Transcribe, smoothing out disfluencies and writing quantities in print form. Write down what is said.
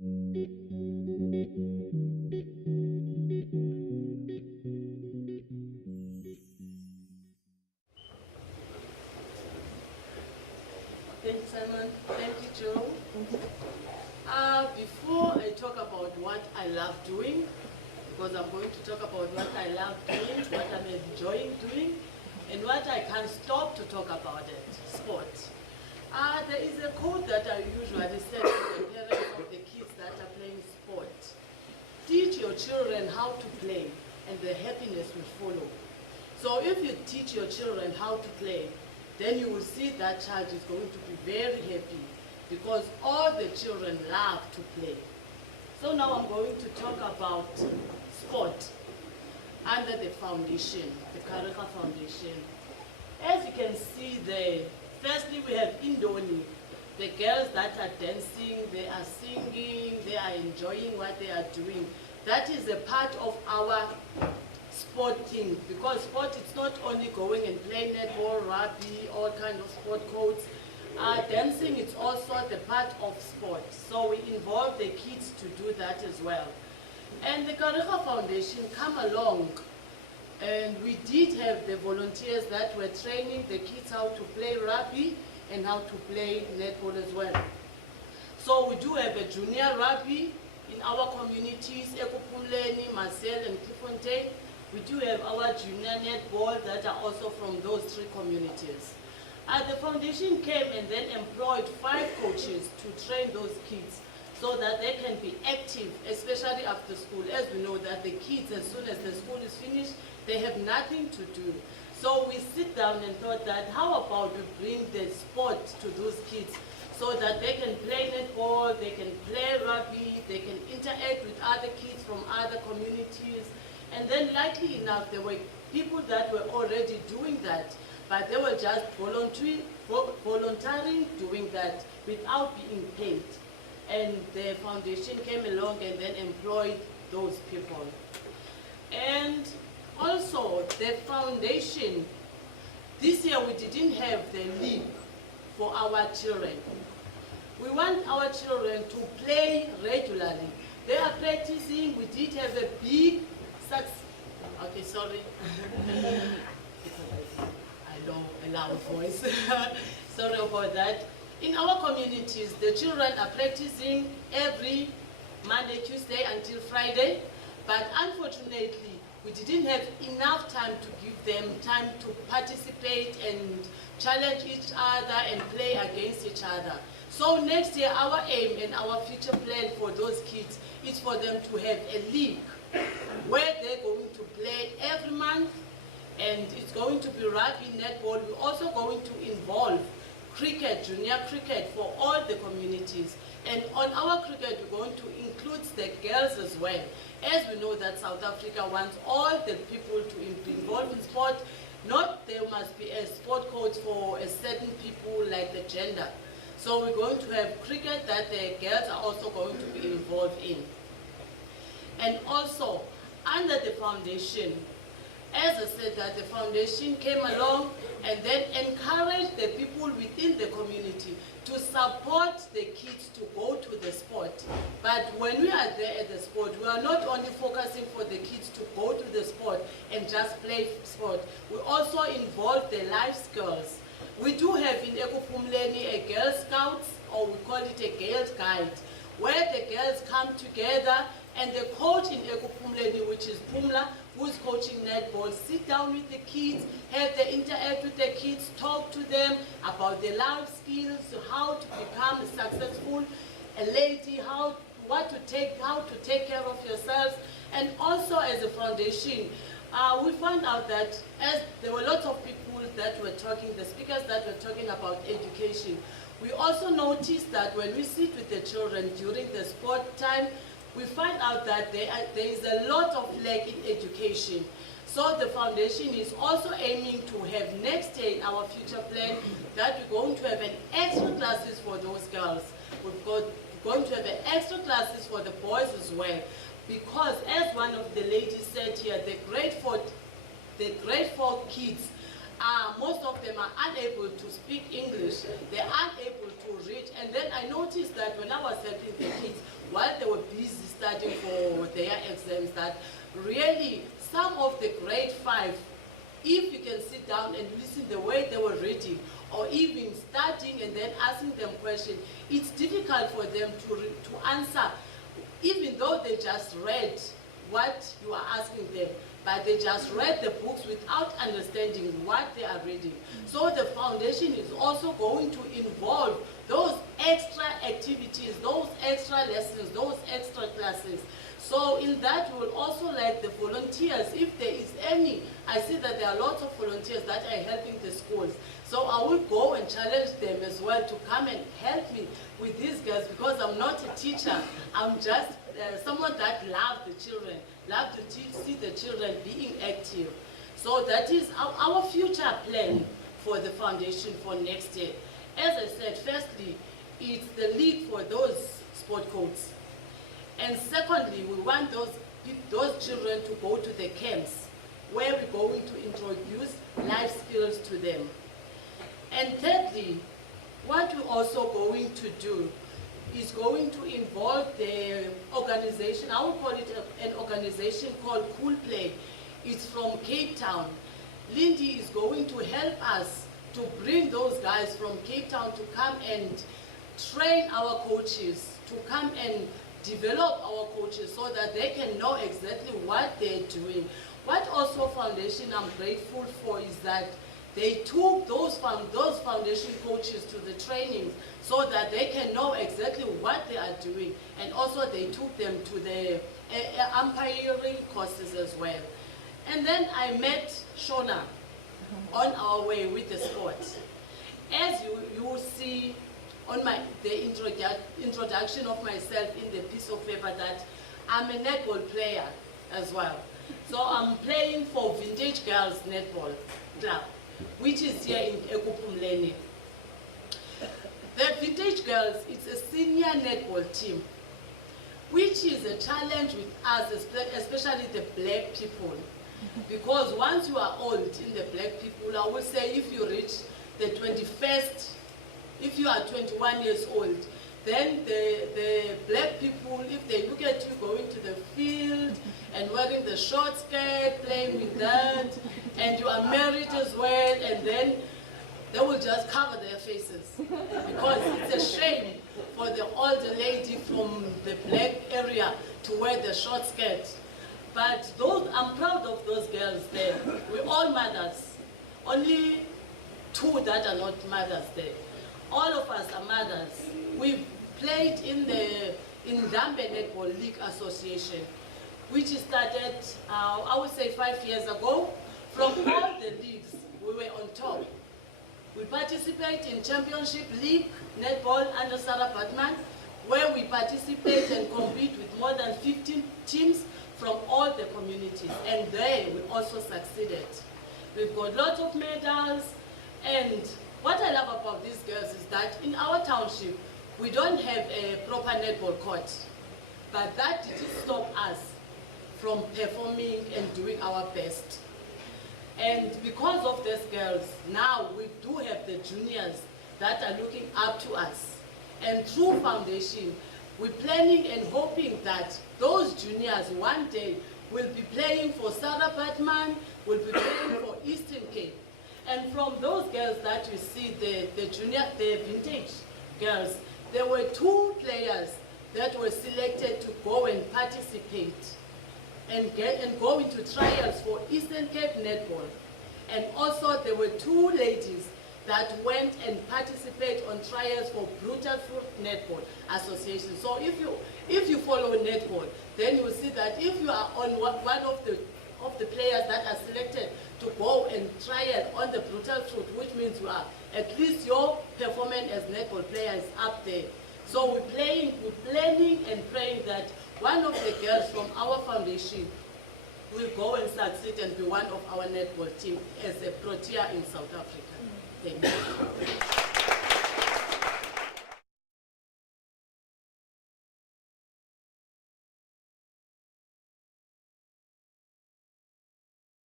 Thank you, Simon. Thank you, Joe. Before I talk about what I love doing, because I'm going to talk about what I love doing, what I'm enjoying doing, and what I can't stop to talk about it, sport. There is a quote that I usually say to the parents of the kids that are playing sport. Teach your children how to play, and the happiness will follow. So if you teach your children how to play, then you will see that child is going to be very happy, because all the children love to play. So now I'm going to talk about sport under the foundation, the Karika Foundation. As you can see there, firstly we have Indoni, the girls that are dancing, they are singing, they are enjoying what they are doing. That is a part of our sport thing, because sport is not only going and playing netball, rugby, all kinds of sport codes. Dancing is also the part of sport, so we involve the kids to do that as well. And the Karika Foundation come along, and we did have the volunteers that were training the kids how to play rugby and how to play netball as well. So we do have a junior rugby in our communities, Ekupumleni, Marcel and Kifontaine. We do have our junior netball that are also from those three communities. The foundation came and then employed 5 coaches to train those kids so that they can be active, especially after school. As we know that the kids, as soon as the school is finished, they have nothing to do. So we sit down and thought that how about we bring the sport to those kids so that they can play netball, they can play rugby, they can interact with other kids from other communities. And then likely enough, there were people that were already doing that, but they were just volunteering doing that without being paid. And the foundation came along and then employed those people. And also the foundation, this year we didn't have the league for our children. We want our children to play regularly. They are practicing. We did have a big success. Okay, sorry. A loud voice. Sorry about that. In our communities, the children are practicing every Monday, Tuesday until Friday, but unfortunately, we didn't have enough time to give them time to participate and challenge each other and play against each other. So next year, our aim and our future plan for those kids is for them to have a league where they're going to play every month, and it's going to be rugby, netball. We're also going to involve cricket, junior cricket for all the communities. And on our cricket, we're going to include the girls as well. As we know that South Africa wants all the people to be involved in sport. Not there must be a sport code for a certain people like the gender. So we're going to have cricket that the girls are also going to be involved in. And also, under the foundation, as I said, that the foundation came along and then encouraged the people within the community to support the kids to go to the sport. But when we are there at the sport, we are not only focusing for the kids to go to the sport and just play sport. We also involve the life skills. We do have in Ekupumleni a Girl Scouts, or we call it a Girls Guide, where the girls come together and the coach in Ekupumleni, which is Pumla, who's coaching netball, sit down with the kids, have them interact with the kids, talk to them about their life skills, how to become a successful lady, how to take care of yourselves. And also as a foundation, we found out that as there were lots of people that were talking, the speakers that were talking about education, we also noticed that when we sit with the children during the sport time, we find out that there is a lot of lack in education. So the foundation is also aiming to have next year in our future plan that we're going to have an extra classes for those girls. We're going to have an extra classes for the boys as well. Because as one of the ladies said here, the grade 4 kids, most of them are unable to speak English, they're unable to read. And then I noticed that when I was helping the kids, while studying for their exams, that really some of the grade 5, if you can sit down and listen the way they were reading, or even studying and then asking them questions, it's difficult for them to answer, even though they just read what you are asking them, but they just read the books without understanding what they are reading. So the foundation is also going to involve those extra activities, those extra lessons, those extra classes. So in that, we will also like the volunteers, if there is any. I see that there are lots of volunteers that are helping the schools. So I will go and challenge them as well to come and help me with these girls, because I'm not a teacher. I'm just someone that loves the children, loves to see the children being active. So that is our future plan for the foundation for next year. As I said, firstly, it's the league for those sport codes. And secondly, we want those children to go to the camps where we're going to introduce life skills to them. And thirdly, what we're also going to do is going to involve the organization. I will call it an organization called Cool Play. It's from Cape Town. Lindy is going to help us to bring those guys from Cape Town to come and train our coaches, to come and develop our coaches so that they can know exactly what they're doing. What also foundation I'm grateful for is that they took those foundation coaches to the training so that they can know exactly what they are doing, and also they took them to the umpiring courses as well. And then I met Shona on our way with the sport. As you will see on the introduction of myself in the piece of paper, that I'm a netball player as well. So I'm playing for Vintage Girls Netball Club, which is here in Ekupumleni. The Vintage Girls, it's a senior netball team, which is a challenge with us, especially the black people. Because once you are old in the black people, I would say if you reach the 21st, if you are 21 years old, then the black people, if they look at you going to the field and wearing the short skirt, playing with that, and you are married as well, and then they will just cover their faces. Because it's a shame for the older lady from the black area to wear the short skirt. But I'm proud of those girls there. We're all mothers. Only 2 that are not mothers there. All of us are mothers. We've played in Ndambe Netball League Association, which started, I would say 5 years ago. From all the leagues, we were on top. We participate in Championship League Netball under Sarah Batman, where we participate and compete with more than 15 teams from all the communities, and there we also succeeded. We've got lots of medals, and what I love about these girls is that in our township, we don't have a proper netball court, but that didn't stop us from performing and doing our best. And because of these girls, now we do have the juniors that are looking up to us. And through foundation, we're planning and hoping that those juniors one day will be playing for Sarah Batman, will be playing for Eastern Cape. And from those girls that you see, the vintage girls, there were 2 players that were selected to go and participate and go into trials for Eastern Cape Netball. And also there were 2 ladies that went and participated on trials for Brutal Fruit Netball Association. So if you follow netball, then you will see that if you are on one of the players that are selected to go and trial on the Brutal Fruit, which means you are, at least your performance as netball player is up there. So we're planning and praying that one of the girls from our foundation will go and succeed and be one of our netball team as a Protea in South Africa. Thank you.